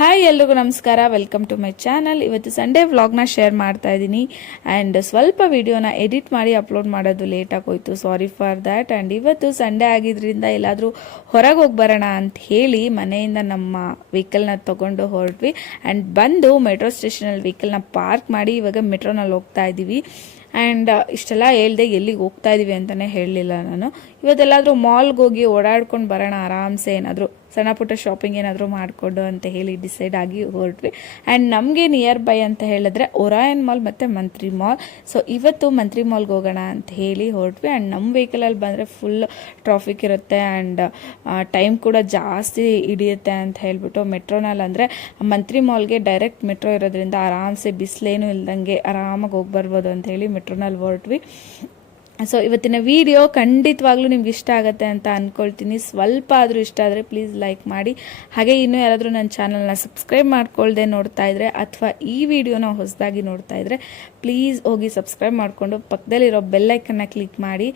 Hi ಎಲ್ರಿಗೂ ನಮಸ್ಕಾರ, welcome to my channel. ಇವತ್ತು ಸಂಡೇ ವ್ಲಾಗ್ನ ಶೇರ್ ಮಾಡ್ತಾ ಇದ್ದೀನಿ ಆ್ಯಂಡ್ ಸ್ವಲ್ಪ ವಿಡಿಯೋನ ಎಡಿಟ್ ಮಾಡಿ ಅಪ್ಲೋಡ್ ಮಾಡೋದು ಲೇಟ್ ಆಗೋಯ್ತು, ಸಾರಿ ಫಾರ್ ದ್ಯಾಟ್. ಆ್ಯಂಡ್ ಇವತ್ತು ಸಂಡೇ ಆಗಿದ್ರಿಂದ ಎಲ್ಲಾದರೂ ಹೊರಗೆ ಹೋಗಿ ಬರೋಣ ಅಂತ ಹೇಳಿ ಮನೆಯಿಂದ ನಮ್ಮ ವೆಹಿಕಲ್ನ ತೊಗೊಂಡು ಹೊರಟ್ವಿ ಆ್ಯಂಡ್ ಬಂದು ಮೆಟ್ರೋ ಸ್ಟೇಷನಲ್ಲಿ ವೆಹಿಕಲ್ನ ಪಾರ್ಕ್ ಮಾಡಿ ಇವಾಗ ಮೆಟ್ರೋನಲ್ಲಿ ಹೋಗ್ತಾ ಇದ್ದೀವಿ. ಆ್ಯಂಡ್ ಇಷ್ಟೆಲ್ಲ ಹೇಳ್ದೆ ಎಲ್ಲಿಗೆ ಹೋಗ್ತಾ ಇದ್ದೀವಿ ಅಂತಲೇ ಹೇಳಲಿಲ್ಲ ನಾನು. ಇವತ್ತೆಲ್ಲಾದರೂ ಮಾಲ್ಗೆ ಹೋಗಿ ಓಡಾಡ್ಕೊಂಡು ಬರೋಣ ಆರಾಮ್ಸೆ, ಏನಾದರೂ ಸಣ್ಣ ಪುಟ್ಟ ಶಾಪಿಂಗ್ ಏನಾದರೂ ಮಾಡಿಕೊಂಡು ಅಂತ ಹೇಳಿ ಡಿಸೈಡ್ ಆಗಿ ಹೊರಟ್ವಿ. ಆ್ಯಂಡ್ ನಮಗೆ ನಿಯರ್ ಬೈ ಅಂತ ಹೇಳಿದ್ರೆ ಒರಾಯನ್ ಮಾಲ್ ಮತ್ತು ಮಂತ್ರಿ ಮಾಲ್. ಸೊ ಇವತ್ತು ಮಂತ್ರಿ ಮಾಲ್ಗೆ ಹೋಗೋಣ ಅಂತ ಹೇಳಿ ಹೊರಟ್ವಿ. ಆ್ಯಂಡ್ ನಮ್ಮ ವೆಹಿಕಲಲ್ಲಿ ಬಂದರೆ ಫುಲ್ ಟ್ರಾಫಿಕ್ ಇರುತ್ತೆ ಆ್ಯಂಡ್ ಟೈಮ್ ಕೂಡ ಜಾಸ್ತಿ ಹಿಡಿಯುತ್ತೆ ಅಂತ ಹೇಳಿಬಿಟ್ಟು ಮೆಟ್ರೋನಲ್ಲಿ ಅಂದರೆ ಮಂತ್ರಿ ಮಾಲ್ಗೆ ಡೈರೆಕ್ಟ್ ಮೆಟ್ರೋ ಇರೋದ್ರಿಂದ ಆರಾಮ್ಸೆ ಬಿಸಿಲೇನು ಇಲ್ದಂಗೆ ಆರಾಮಾಗಿ ಹೋಗಿ ಬರ್ಬೋದು ಅಂತ ಹೇಳಿ ಮೆಟ್ರೋನಲ್ಲಿ ಹೊರಟ್ವಿ. ಸೊ ಇವತ್ತಿನ ವಿಡಿಯೋ ಖಂಡಿತವಾಗ್ಲೂ ನಿಮ್ಗೆ ಇಷ್ಟ ಆಗುತ್ತೆ ಅಂತ ಅಂದ್ಕೊಳ್ತೀನಿ. ಸ್ವಲ್ಪ ಆದರೂ ಇಷ್ಟ ಆದರೆ ಪ್ಲೀಸ್ ಲೈಕ್ ಮಾಡಿ. ಹಾಗೆ ಇನ್ನೂ ಯಾರಾದರೂ ನನ್ನ ಚಾನಲ್ನ ಸಬ್ಸ್ಕ್ರೈಬ್ ಮಾಡ್ಕೊಳ್ದೆ ನೋಡ್ತಾ ಇದ್ರೆ ಅಥವಾ ಈ ವಿಡಿಯೋನ ಹೊಸದಾಗಿ ನೋಡ್ತಾ ಇದ್ರೆ ಪ್ಲೀಸ್ ಹೋಗಿ ಸಬ್ಸ್ಕ್ರೈಬ್ ಮಾಡಿಕೊಂಡು ಪಕ್ಕದಲ್ಲಿರೋ ಬೆಲ್ಲೈಕನ್ನ ಕ್ಲಿಕ್ ಮಾಡಿ.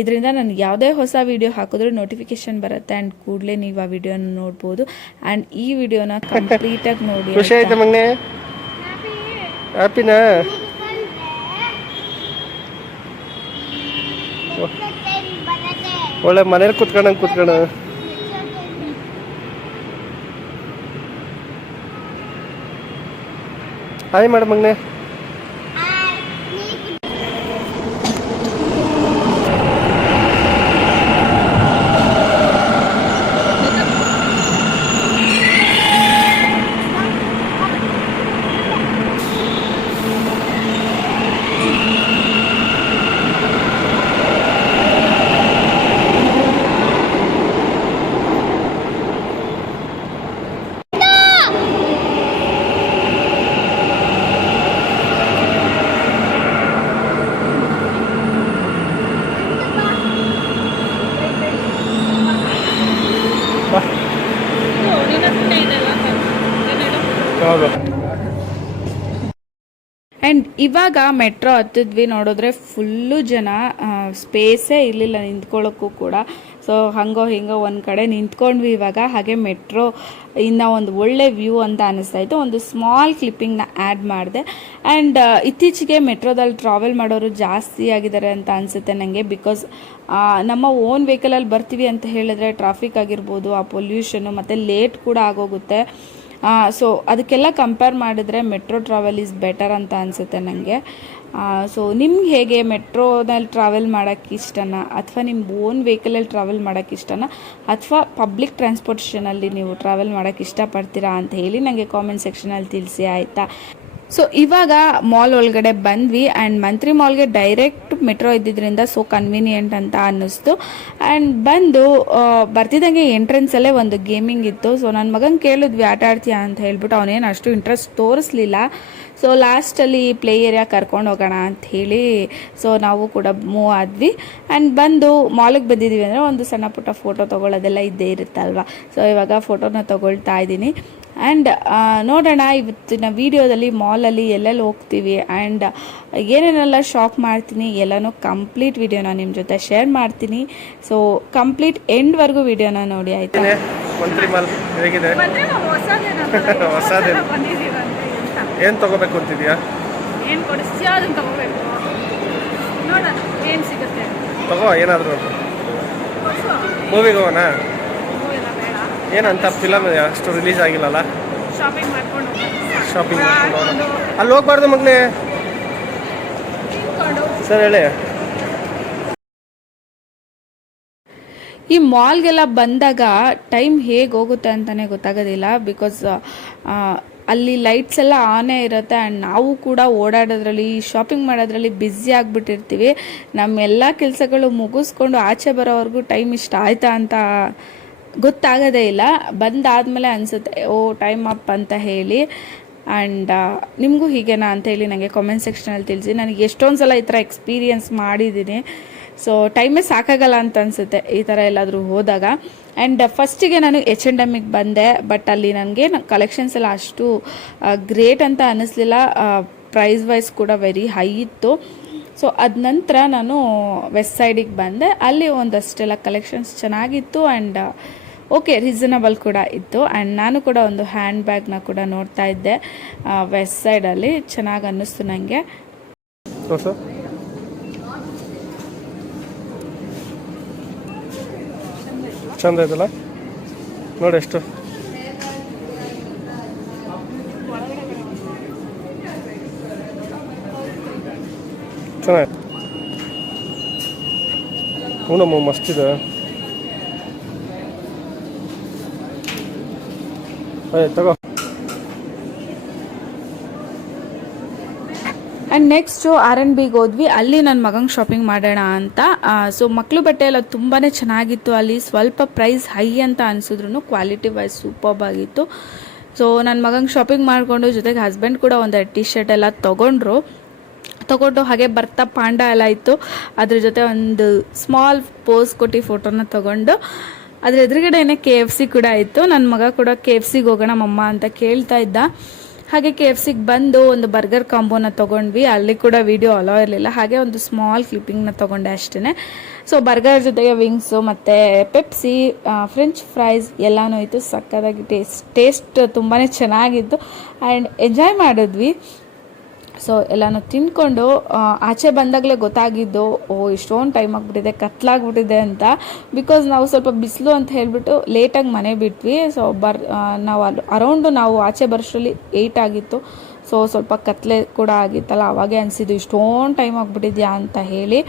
ಇದರಿಂದ ನಾನು ಯಾವುದೇ ಹೊಸ ವಿಡಿಯೋ ಹಾಕಿದ್ರೂ ನೋಟಿಫಿಕೇಶನ್ ಬರುತ್ತೆ ಆ್ಯಂಡ್ ಕೂಡಲೇ ನೀವು ಆ ವಿಡಿಯೋನ ನೋಡ್ಬೋದು. ಆ್ಯಂಡ್ ಈ ವಿಡಿಯೋನ ಕಂಪ್ಲೀಟಾಗಿ ನೋಡಿ. ಹ್ಯಾಪಿನಾ? ಒಳ್ಳೆ ಮನೇಲಿ ಕುತ್ಕೋಣ ಹಾಯ್ ಮೇಡಮ್ ಮಗನೆ. ಆ್ಯಂಡ್ ಇವಾಗ ಮೆಟ್ರೋ ಹತ್ತಿದ್ವಿ, ನೋಡಿದ್ರೆ ಫುಲ್ಲು ಜನ, ಸ್ಪೇಸೇ ಇರಲಿಲ್ಲ ನಿಂತ್ಕೊಳ್ಳೋಕ್ಕೂ ಕೂಡ. ಸೊ ಹಂಗೋ ಹಿಂಗೋ ಒಂದು ಕಡೆ ನಿಂತ್ಕೊಂಡ್ವಿ ಇವಾಗ. ಹಾಗೆ ಮೆಟ್ರೋ ಇಂದ ಒಂದು ಒಳ್ಳೆ ವ್ಯೂ ಅಂತ ಅನ್ನಿಸ್ತಾ ಇತ್ತು. ಒಂದು ಸ್ಮಾಲ್ ಕ್ಲಿಪ್ಪಿಂಗ್ನ ಆ್ಯಡ್ ಮಾಡಿದೆ. ಆ್ಯಂಡ್ ಇತ್ತೀಚೆಗೆ ಮೆಟ್ರೋದಲ್ಲಿ ಟ್ರಾವೆಲ್ ಮಾಡೋರು ಜಾಸ್ತಿ ಆಗಿದ್ದಾರೆ ಅಂತ ಅನಿಸುತ್ತೆ ನನಗೆ. ಬಿಕಾಸ್ ನಮ್ಮ ಓನ್ ವೆಹಿಕಲಲ್ಲಿ ಬರ್ತೀವಿ ಅಂತ ಹೇಳಿದ್ರೆ ಟ್ರಾಫಿಕ್ ಆಗಿರ್ಬೋದು, ಆ ಪೊಲ್ಯೂಷನು ಮತ್ತು ಲೇಟ್ ಕೂಡ ಆಗೋಗುತ್ತೆ. ಸೊ ಅದಕ್ಕೆಲ್ಲ ಕಂಪೇರ್ ಮಾಡಿದ್ರೆ ಮೆಟ್ರೋ ಟ್ರಾವೆಲ್ ಈಸ್ ಬೆಟರ್ ಅಂತ ಅನಿಸುತ್ತೆ ನನಗೆ. ಸೊ ನಿಮ್ಗೆ ಹೇಗೆ ಮೆಟ್ರೋದಲ್ಲಿ ಟ್ರಾವೆಲ್ ಮಾಡೋಕ್ಕೆ ಇಷ್ಟನಾ ಅಥವಾ ನಿಮ್ಮ ಓನ್ ವೆಹಿಕಲಲ್ಲಿ ಟ್ರಾವೆಲ್ ಮಾಡೋಕ್ಕೆ ಇಷ್ಟನಾ ಅಥವಾ ಪಬ್ಲಿಕ್ ಟ್ರಾನ್ಸ್ಪೋರ್ಟೇಷನಲ್ಲಿ ನೀವು ಟ್ರಾವೆಲ್ ಮಾಡೋಕ್ಕೆ ಇಷ್ಟಪಡ್ತೀರಾ ಅಂತ ಹೇಳಿ ನನಗೆ ಕಾಮೆಂಟ್ ಸೆಕ್ಷನಲ್ಲಿ ತಿಳಿಸಿ, ಆಯಿತಾ? ಸೊ ಇವಾಗ ಮಾಲ್ ಒಳಗಡೆ ಬಂದ್ವಿ ಆ್ಯಂಡ್ ಮಂತ್ರಿ ಮಾಲ್ಗೆ ಡೈರೆಕ್ಟ್ ಮೆಟ್ರೋ ಇದ್ದಿದ್ದರಿಂದ ಸೊ ಕನ್ವೀನಿಯೆಂಟ್ ಅಂತ ಅನ್ನಿಸ್ತು. ಆ್ಯಂಡ್ ಬಂದು ಬರ್ತಿದ್ದಂಗೆ ಎಂಟ್ರೆನ್ಸಲ್ಲೇ ಒಂದು ಗೇಮಿಂಗ್ ಇತ್ತು. ಸೊ ನನ್ನ ಮಗನ ಕೇಳಿದ್ವಿ ಆಟ ಆಡ್ತೀಯಾ ಅಂತ ಹೇಳ್ಬಿಟ್ಟು, ಅವನೇನು ಅಷ್ಟು ಇಂಟ್ರೆಸ್ಟ್ ತೋರಿಸ್ಲಿಲ್ಲ. ಸೊ ಲಾಸ್ಟಲ್ಲಿ ಪ್ಲೇ ಏರಿಯಾ ಕರ್ಕೊಂಡು ಹೋಗೋಣ ಅಂತ ಹೇಳಿ ಸೊ ನಾವು ಕೂಡ ಮೂವ್ ಆದ್ವಿ. ಆ್ಯಂಡ್ ಬಂದು ಮಾಲಿಗೆ ಬಂದಿದ್ದೀವಿ ಅಂದರೆ ಒಂದು ಸಣ್ಣ ಪುಟ್ಟ ಫೋಟೋ ತೊಗೊಳ್ಳೋದೆಲ್ಲ ಇದ್ದೇ ಇರುತ್ತಲ್ವ. ಸೊ ಇವಾಗ ಫೋಟೋನ ತೊಗೊಳ್ತಾ ಇದ್ದೀನಿ. ಆ್ಯಂಡ್ ನೋಡೋಣ ಇವತ್ತಿನ ವಿಡಿಯೋದಲ್ಲಿ ಮಾಲಲ್ಲಿ ಎಲ್ಲೆಲ್ಲಿ ಹೋಗ್ತೀವಿ ಆ್ಯಂಡ್ ಏನೇನೆಲ್ಲ ಶಾಪ್ ಮಾಡ್ತೀನಿ ಎಲ್ಲನೂ ಕಂಪ್ಲೀಟ್ ವಿಡಿಯೋನ ನಿಮ್ಮ ಜೊತೆ ಶೇರ್ ಮಾಡ್ತೀನಿ. ಸೊ ಕಂಪ್ಲೀಟ್ ಎಂಡ್ವರೆಗೂ ವಿಡಿಯೋನ ನೋಡಿ, ಆಯಿತಾ? ಏನು ತಗೋಬೇಕು ಅಂತಿದ್ಯಾ? ಏನು ಕೊಡಿಸ್ತೀಯೋ ಅದನ್ನು ತಗೋಬೇಕು, ನೋಡೋಣ ಏನು ಸಿಗುತ್ತೆ. ತಗೋ ಏನಾದರೂ. ಮೂವಿಗೆ ಹೋಗೋಣ? ಏನಂತ ಫಿಲಮ್ ಅಷ್ಟು ರಿಲೀಸ್ ಆಗಿಲ್ಲಲ್ಲ. ಶಾಪಿಂಗ್ ಮಾಡ್ಕೊಂಡು ಅಲ್ಲಿ ಹೋಗ್ಬಾರ್ದು ಮಗನೇ. ಸರ್ ಹೇಳಿ. ಈ ಮಾಲ್ಗೆಲ್ಲ ಬಂದಾಗ ಟೈಮ್ ಹೇಗೆ ಹೋಗುತ್ತೆ ಅಂತಲೇ ಗೊತ್ತಾಗೋದಿಲ್ಲ. ಬಿಕಾಸ್ ಅಲ್ಲಿ ಲೈಟ್ಸ್ ಎಲ್ಲ ಆನೇ ಇರುತ್ತೆ ಆ್ಯಂಡ್ ನಾವು ಕೂಡ ಓಡಾಡೋದ್ರಲ್ಲಿ ಶಾಪಿಂಗ್ ಮಾಡೋದ್ರಲ್ಲಿ ಬ್ಯುಸಿ ಆಗಿಬಿಟ್ಟಿರ್ತೀವಿ. ನಮ್ಮೆಲ್ಲ ಕೆಲಸಗಳು ಮುಗಿಸ್ಕೊಂಡು ಆಚೆ ಬರೋವರೆಗೂ ಟೈಮ್ ಇಷ್ಟ ಆಯ್ತಾ ಅಂತ ಗೊತ್ತಾಗೋದೇ ಇಲ್ಲ. ಬಂದಾದಮೇಲೆ ಅನಿಸುತ್ತೆ ಓ ಟೈಮ್ ಅಪ್ ಅಂತ ಹೇಳಿ. ಆ್ಯಂಡ್ ನಿಮಗೂ ಹೀಗೇನಾ ಅಂತ ಹೇಳಿ ನನಗೆ ಕಾಮೆಂಟ್ ಸೆಕ್ಷನಲ್ಲಿ ತಿಳಿಸಿ. ನನಗೆ ಎಷ್ಟೊಂದು ಸಲ ಈ ಥರ ಎಕ್ಸ್ಪೀರಿಯನ್ಸ್ ಮಾಡಿದ್ದೀನಿ. ಸೊ ಟೈಮೇ ಸಾಕಾಗಲ್ಲ ಅಂತ ಅನಿಸುತ್ತೆ ಈ ಥರ ಎಲ್ಲಾದರೂ ಹೋದಾಗ. ಆ್ಯಂಡ್ ಫಸ್ಟಿಗೆ ನಾನು H&Mಗೆ ಬಂದೆ, ಬಟ್ ಅಲ್ಲಿ ನನಗೆ ಕಲೆಕ್ಷನ್ಸ್ ಎಲ್ಲ ಅಷ್ಟು ಗ್ರೇಟ್ ಅಂತ ಅನ್ನಿಸ್ಲಿಲ್ಲ. ಪ್ರೈಸ್ ವೈಸ್ ಕೂಡ ವೆರಿ ಹೈ ಇತ್ತು. ಸೊ ಅದ ನಂತರ ನಾನು ವೆಸ್ಟ್ ಸೈಡಿಗೆ ಬಂದೆ. ಅಲ್ಲಿ ಒಂದಷ್ಟೆಲ್ಲ ಕಲೆಕ್ಷನ್ಸ್ ಚೆನ್ನಾಗಿತ್ತು ಆ್ಯಂಡ್ ಓಕೆ ರೀಸನಬಲ್ ಕೂಡ ಇತ್ತು. ಆ್ಯಂಡ್ ನಾನು ಕೂಡ ಒಂದು ಹ್ಯಾಂಡ್ ಬ್ಯಾಗ್ನ ಕೂಡ ನೋಡ್ತಾ ಇದ್ದೆ ವೆಸ್ಟ್ ಸೈಡಲ್ಲಿ, ಚೆನ್ನಾಗಿ ಅನ್ನಿಸ್ತು ನನಗೆ. ಚಂದ ಆಯ್ತಲ್ಲ ನೋಡಿ, ಎಷ್ಟು ಚೆನ್ನಾಗಿ ಹೂನಮ್ಮ, ಮಸ್ತಿದೆ. ತಗೋ. ಆ್ಯಂಡ್ ನೆಕ್ಸ್ಟು R&Bಗೆ ಹೋದ್ವಿ. ಅಲ್ಲಿ ನನ್ನ ಮಗಂಗೆ ಶಾಪಿಂಗ್ ಮಾಡೋಣ ಅಂತ. ಸೊ ಮಕ್ಕಳು ಬಟ್ಟೆ ಎಲ್ಲ ತುಂಬಾ ಚೆನ್ನಾಗಿತ್ತು. ಅಲ್ಲಿ ಸ್ವಲ್ಪ ಪ್ರೈಸ್ ಹೈ ಅಂತ ಅನಿಸಿದ್ರು ಕ್ವಾಲಿಟಿ ವೈಸ್ ಸೂಪರ್ಬ್ ಆಗಿತ್ತು. ಸೊ ನನ್ನ ಮಗಂಗೆ ಶಾಪಿಂಗ್ ಮಾಡಿಕೊಂಡು ಜೊತೆಗೆ ಹಸ್ಬೆಂಡ್ ಕೂಡ ಒಂದೆರಡು ಟಿ ಶರ್ಟ್ ಎಲ್ಲ ತೊಗೊಂಡು ಹಾಗೆ ಬರ್ತಾ ಪಾಂಡ ಎಲ್ಲ ಇತ್ತು, ಅದ್ರ ಜೊತೆ ಒಂದು ಸ್ಮಾಲ್ ಪೋಸ್ ಕೊಟ್ಟು ಫೋಟೋನ ತೊಗೊಂಡು ಅದ್ರ ಎದುರುಗಡೆನೇ KFC ಕೂಡ ಇತ್ತು. ನನ್ನ ಮಗ ಕೂಡ KFCಗೆ ಹೋಗೋಣ ಮಮ್ಮ ಅಂತ ಕೇಳ್ತಾ ಇದ್ದ. ಹಾಗೆ KFCಗೆ ಬಂದು ಒಂದು ಬರ್ಗರ್ ಕಾಂಬೋನ ತೊಗೊಂಡ್ವಿ. ಅಲ್ಲಿ ಕೂಡ ವಿಡಿಯೋ ಅಲೋ ಇರಲಿಲ್ಲ. ಹಾಗೆ ಒಂದು ಸ್ಮಾಲ್ ಕ್ಲಿಪ್ಪಿಂಗ್ನ ತೊಗೊಂಡೆ ಅಷ್ಟೇ. ಸೊ ಬರ್ಗರ್ ಜೊತೆಗೆ ವಿಂಗ್ಸು ಮತ್ತು ಪೆಪ್ಸಿ, ಫ್ರೆಂಚ್ ಫ್ರೈಸ್ ಎಲ್ಲನೂ ಇತ್ತು. ಸಕ್ಕತ್ತಾಗಿ ಟೇಸ್ಟ್ ತುಂಬಾ ಚೆನ್ನಾಗಿತ್ತು ಆ್ಯಂಡ್ ಎಂಜಾಯ್ ಮಾಡಿದ್ವಿ. ಸೊ ಎಲ್ಲನೂ ತಿಂದ್ಕೊಂಡು ಆಚೆ ಬಂದಾಗಲೇ ಗೊತ್ತಾಗಿದ್ದು, ಇಷ್ಟೊಂದು ಟೈಮ್ ಆಗಿಬಿಟ್ಟಿದೆ, ಕತ್ಲಾಗ್ಬಿಟ್ಟಿದೆ ಅಂತ. ಬಿಕಾಸ್ ನಾವು ಸ್ವಲ್ಪ ಬಿಸಿಲು ಅಂತ ಹೇಳಿಬಿಟ್ಟು ಲೇಟಾಗಿ ಮನೆ ಬಿಟ್ವಿ. ಸೊ ನಾವು ಅರೌಂಡು ನಾವು ಆಚೆ ಬರೋಷ್ಟರಲ್ಲಿ 8 ಆಗಿತ್ತು. ಸೊ ಸ್ವಲ್ಪ ಕತ್ಲೆ ಕೂಡ ಆಗಿತ್ತಲ್ಲ, ಅವಾಗೇ ಅನಿಸಿದ್ದು ಇಷ್ಟೊಂದು ಟೈಮ್ ಆಗಿಬಿಟ್ಟಿದ್ಯಾ ಅಂತ ಹೇಳಿ.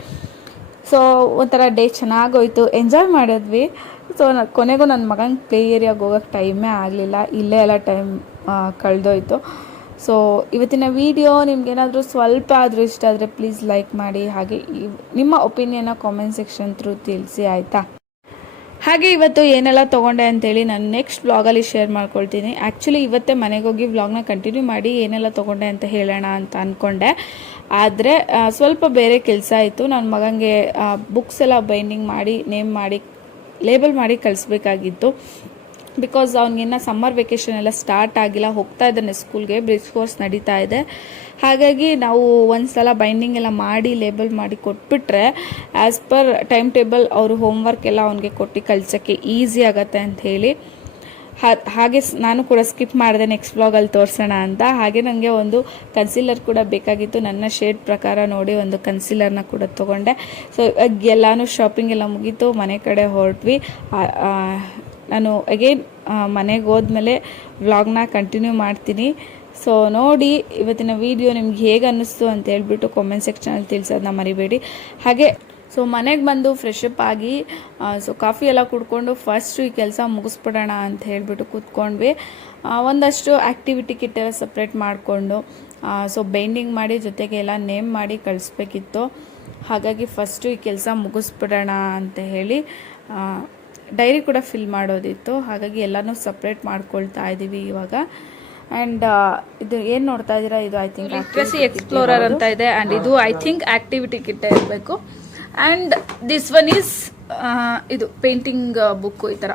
ಸೊ ಒಂಥರ ಡೇ ಚೆನ್ನಾಗೋಯ್ತು, ಎಂಜಾಯ್ ಮಾಡಿದ್ವಿ. ಸೊ ಕೊನೆಗೂ ನನ್ನ ಮಗಂಗೆ ಪ್ಲೇ ಏರಿಯಾಗೆ ಹೋಗೋಕ್ಕೆ ಟೈಮೇ ಆಗಲಿಲ್ಲ, ಇಲ್ಲೇ ಎಲ್ಲ ಟೈಮ್ ಕಳೆದೋಯ್ತು. ಸೊ ಇವತ್ತಿನ ವಿಡಿಯೋ ನಿಮ್ಗೇನಾದರೂ ಸ್ವಲ್ಪ ಆದರೂ ಇಷ್ಟ ಆದರೆ ಪ್ಲೀಸ್ ಲೈಕ್ ಮಾಡಿ. ಹಾಗೆ ನಿಮ್ಮ ಒಪಿನಿಯನ್ನ ಕಾಮೆಂಟ್ ಸೆಕ್ಷನ್ ಥ್ರೂ ತಿಳಿಸಿ, ಆಯಿತಾ? ಹಾಗೆ ಇವತ್ತು ಏನೆಲ್ಲ ತೊಗೊಂಡೆ ಅಂತೇಳಿ ನಾನು ನೆಕ್ಸ್ಟ್ ವ್ಲಾಗಲ್ಲಿ ಶೇರ್ ಮಾಡ್ಕೊಳ್ತೀನಿ. ಆ್ಯಕ್ಚುಲಿ ಇವತ್ತೇ ಮನೆಗೆ ಹೋಗಿ ವ್ಲಾಗ್ನ ಕಂಟಿನ್ಯೂ ಮಾಡಿ ಏನೆಲ್ಲ ತೊಗೊಂಡೆ ಅಂತ ಹೇಳೋಣ ಅಂತ ಅಂದ್ಕೊಂಡೆ. ಆದರೆ ಸ್ವಲ್ಪ ಬೇರೆ ಕೆಲಸ ಇತ್ತು. ನನ್ನ ಮಗನಿಗೆ ಬುಕ್ಸ್ ಎಲ್ಲ ಬೈಂಡಿಂಗ್ ಮಾಡಿ ನೇಮ್ ಮಾಡಿ ಲೇಬಲ್ ಮಾಡಿ ಕಳಿಸ್ಬೇಕಾಗಿತ್ತು. ಬಿಕಾಸ್ ಅವ್ನಿಗಿನ್ನ ಸಮ್ಮರ್ ವೆಕೇಷನ್ ಎಲ್ಲ ಸ್ಟಾರ್ಟ್ ಆಗಿಲ್ಲ, ಹೋಗ್ತಾ ಇದ್ದಾನೆ ಸ್ಕೂಲ್ಗೆ, ಬ್ರಿಡ್ಜ್ ಕೋರ್ಸ್ ನಡೀತಾ ಇದೆ. ಹಾಗಾಗಿ ನಾವು ಒಂದು ಸಲ ಬೈಂಡಿಂಗ್ ಎಲ್ಲ ಮಾಡಿ ಲೇಬಲ್ ಮಾಡಿ ಕೊಟ್ಬಿಟ್ರೆ ಆ್ಯಸ್ ಪರ್ ಟೈಮ್ ಟೇಬಲ್ ಅವರು ಹೋಮ್ವರ್ಕ್ ಎಲ್ಲ ಅವ್ನಿಗೆ ಕೊಟ್ಟು ಕಳ್ಸೋಕ್ಕೆ ಈಸಿ ಆಗುತ್ತೆ ಅಂತ ಹೇಳಿ ಹಾಗೆ ನಾನು ಕೂಡ ಸ್ಕಿಪ್ ಮಾಡಿದೆ ನೆಕ್ಸ್ಟ್ ವ್ಲಾಗಲ್ಲಿ ತೋರಿಸೋಣ ಅಂತ. ಹಾಗೆ ನನಗೆ ಒಂದು ಕನ್ಸೀಲರ್ ಕೂಡ ಬೇಕಾಗಿತ್ತು. ನನ್ನ ಶೇಡ್ ಪ್ರಕಾರ ನೋಡಿ ಒಂದು ಕನ್ಸೀಲರ್ನ ಕೂಡ ತೊಗೊಂಡೆ. ಸೊ ಎಲ್ಲನೂ ಶಾಪಿಂಗ್ ಎಲ್ಲ ಮುಗೀತು, ಮನೆ ಕಡೆ ಹೊರಟ್ವಿ. ನಾನು ಅಗೇನ್ ಮನೆಗೆ ಹೋದ್ಮೇಲೆ ವ್ಲಾಗ್ನ ಕಂಟಿನ್ಯೂ ಮಾಡ್ತೀನಿ. ಸೊ ನೋಡಿ ಇವತ್ತಿನ ವಿಡಿಯೋ ನಿಮ್ಗೆ ಹೇಗೆ ಅನ್ನಿಸ್ತು ಅಂತ ಹೇಳ್ಬಿಟ್ಟು ಕಾಮೆಂಟ್ ಸೆಕ್ಷನಲ್ಲಿ ತಿಳಿಸೋದನ್ನ ಮರಿಬೇಡಿ. ಹಾಗೆ ಸೊ ಮನೆಗೆ ಬಂದು ಫ್ರೆಶ್ ಅಪ್ ಆಗಿ ಸೊ ಕಾಫಿ ಎಲ್ಲ ಕುಡ್ಕೊಂಡು ಫಸ್ಟು ಈ ಕೆಲಸ ಮುಗಿಸ್ಬಿಡೋಣ ಅಂತ ಹೇಳಿಬಿಟ್ಟು ಕೂತ್ಕೊಂಡ್ವಿ. ಒಂದಷ್ಟು ಆ್ಯಕ್ಟಿವಿಟಿ ಕಿಟ್ ಎಲ್ಲ ಸಪ್ರೇಟ್ ಮಾಡಿಕೊಂಡು ಸೊ ಬೈಂಡಿಂಗ್ ಮಾಡಿ ಜೊತೆಗೆ ಎಲ್ಲ ನೇಮ್ ಮಾಡಿ ಕಳಿಸ್ಬೇಕಿತ್ತು. ಹಾಗಾಗಿ ಫಸ್ಟು ಈ ಕೆಲಸ ಮುಗಿಸ್ಬಿಡೋಣ ಅಂತ ಹೇಳಿ ಡೈರಿ ಕೂಡ ಫಿಲ್ ಮಾಡೋದಿತ್ತು. ಹಾಗಾಗಿ ಎಲ್ಲನೂ ಸಪ್ರೇಟ್ ಮಾಡ್ಕೊಳ್ತಾ ಇದ್ದೀವಿ ಇವಾಗ. ಆ್ಯಂಡ್ ಇದು ಏನು ನೋಡ್ತಾ ಇದ್ದೀರಾ, ಇದು ಐ ಥಿಂಕ್ ಲಿಟ್ರಸಿ ಎಕ್ಸ್ಪ್ಲೋರರ್ ಅಂತ ಇದೆ. ಆ್ಯಂಡ್ ಇದು ಐ ಥಿಂಕ್ ಆ್ಯಕ್ಟಿವಿಟಿ ಕಿಟ್ಟೇ ಇರಬೇಕು. ಆ್ಯಂಡ್ ದಿಸ್ ಒನ್ ಈಸ್ ಇದು ಪೇಂಟಿಂಗ್ ಬುಕ್ಕು, ಈ ಥರ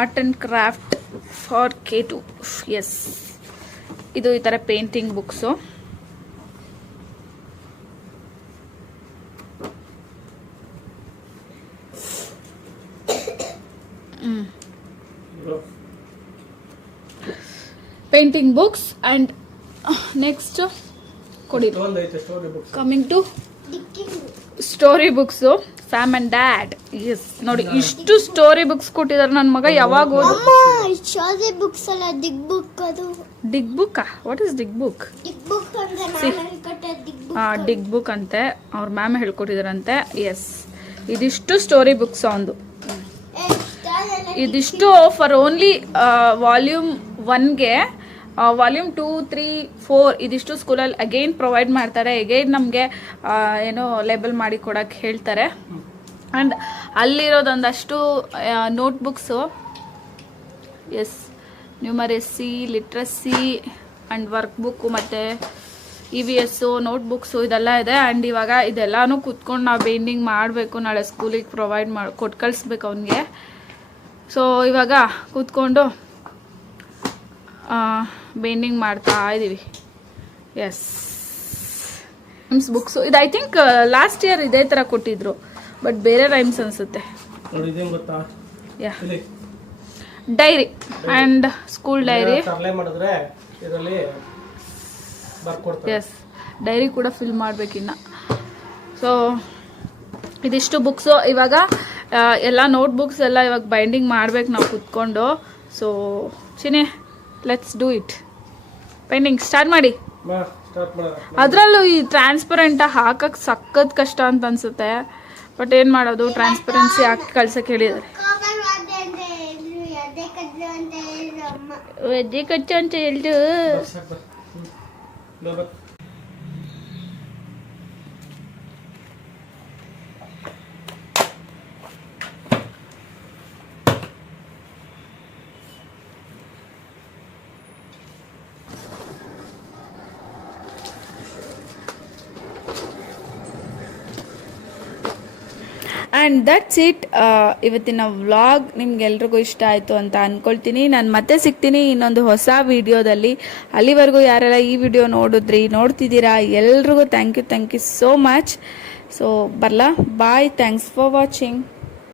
art and craft for K2. Yes, ಇದು ಈ ಥರ painting books. Painting books. And next ಕೊಡಿ, coming to story books, Sam and Dad. Yes ನೋಡಿ, ಇಷ್ಟು ಸ್ಟೋರಿ ಬುಕ್ಸ್ ಕೊಟ್ಟಿದ್ದಾರೆ. ನನ್ನ ಮಗ ಯಾವಾಗ ಸ್ಟೋರಿ ಬುಕ್ಸ್ ಅಲ್ಲ, ದಿಗ್ ಬುಕ್. ಅದು ಡಿಗ್ ಬುಕ್ಕಾ? What is dig book? Dig book ಅಂತೆ, ಅವ್ರ ಮ್ಯಾಮ್ ಹೇಳ್ಕೊಟ್ಟಿದಾರಂತೆ. ಎಸ್, ಇದಿಷ್ಟು ಸ್ಟೋರಿ ಬುಕ್ಸ್ ಒಂದು. ಇದಿಷ್ಟು ಫಾರ್ ಓನ್ಲಿ ವಾಲ್ಯೂಮ್ 1ಗೆ, ವಾಲ್ಯೂಮ್ 2, 3, 4 ಇದಿಷ್ಟು ಸ್ಕೂಲಲ್ಲಿ ಅಗೈನ್ ಪ್ರೊವೈಡ್ ಮಾಡ್ತಾರೆ. ಅಗೈನ್ ನಮಗೆ ಏನೋ ಲೇಬಲ್ ಮಾಡಿ ಕೊಡೋಕ್ಕೆ ಹೇಳ್ತಾರೆ. ಆ್ಯಂಡ್ ಅಲ್ಲಿರೋದೊಂದಷ್ಟು notebooks, yes, numeracy, literacy and workbook ಮತ್ತು EVS ನೋಟ್ಬುಕ್ಸು ಇದೆಲ್ಲ ಇದೆ. ಆ್ಯಂಡ್ ಇವಾಗ ಇದೆಲ್ಲನೂ ಕೂತ್ಕೊಂಡು ನಾವು ಬೈಂಡಿಂಗ್ ಮಾಡಬೇಕು. ನಾಳೆ ಸ್ಕೂಲಿಗೆ ಪ್ರೊವೈಡ್ ಮಾಡಿ ಕೊಟ್ಟು ಕಳಿಸ್ಬೇಕು ಅವನಿಗೆ. ಸೊ ಇವಾಗ ಕೂತ್ಕೊಂಡು ಬೈಂಡಿಂಗ್ ಮಾಡ್ತಾ ಇದ್ದೀವಿ. Yes, rhymes books. ಇದು ಐ ಥಿಂಕ್ ಲಾಸ್ಟ್ ಇಯರ್ ಇದೇ ಥರ ಕೊಟ್ಟಿದ್ರು, ಬಟ್ ಬೇರೆ ರೈಮ್ಸ್ ಅನಿಸುತ್ತೆ. Yeah diary and school diary. ತರಲೆ ಮಾಡಿದ್ರೆ ಇದರಲ್ಲಿ ಬರ್ಕೊಡ್ತಾರೆ. ಎಸ್, ಡೈರಿ ಕೂಡ ಫಿಲ್ ಮಾಡ್ಬೇಕಿನ್ನ. ಸೊ ಇದಿಷ್ಟು ಬುಕ್ಸು. ಇವಾಗ ಎಲ್ಲ ನೋಟ್ಬುಕ್ಸ್ ಎಲ್ಲ ಇವಾಗ ಬೈಂಡಿಂಗ್ ಮಾಡ್ಬೇಕು ನಾವು ಕುತ್ಕೊಂಡು. So Chini, let's do it. Binding start ಮಾಡಿ. ಸ್ಟಾರ್ಟ್ ಮಾಡೋಣ. ಅದರಲ್ಲೂ ಈ ಟ್ರಾನ್ಸ್ಪರೆಂಟ್ ಹಾಕಕ್ಕೆ ಸಖತ್ ಕಷ್ಟ ಅಂತ ಅನ್ಸುತ್ತೆ. ಬಟ್ ಏನು ಮಾಡೋದು, ಟ್ರಾನ್ಸ್ಪರೆನ್ಸಿ ಹಾಕಿ ಕಳ್ಸಕ್ಕೆ ಹೇಳಿದ್ದಾರೆ. ವೆಜ್ಜೆ ಕಚ್ಚು ಅಂತ ಹೇಳ್ದು. And that's it. ಇವತ್ತಿನ ವ್ಲಾಗ್ ನಿಮ್ಗೆಲ್ರಿಗೂ ಇಷ್ಟ ಆಯಿತು ಅಂತ ಅಂದ್ಕೊಳ್ತೀನಿ. ನಾನು ಮತ್ತೆ ಸಿಗ್ತೀನಿ ಇನ್ನೊಂದು ಹೊಸ ವಿಡಿಯೋದಲ್ಲಿ. ಅಲ್ಲಿವರೆಗೂ ಯಾರೆಲ್ಲ ಈ ವಿಡಿಯೋ ನೋಡ್ತಿದ್ದೀರಾ ಎಲ್ರಿಗೂ thank you so much. So ಬರಲಾ, ಬಾಯ್, ಥ್ಯಾಂಕ್ಸ್ ಫಾರ್ ವಾಚಿಂಗ್.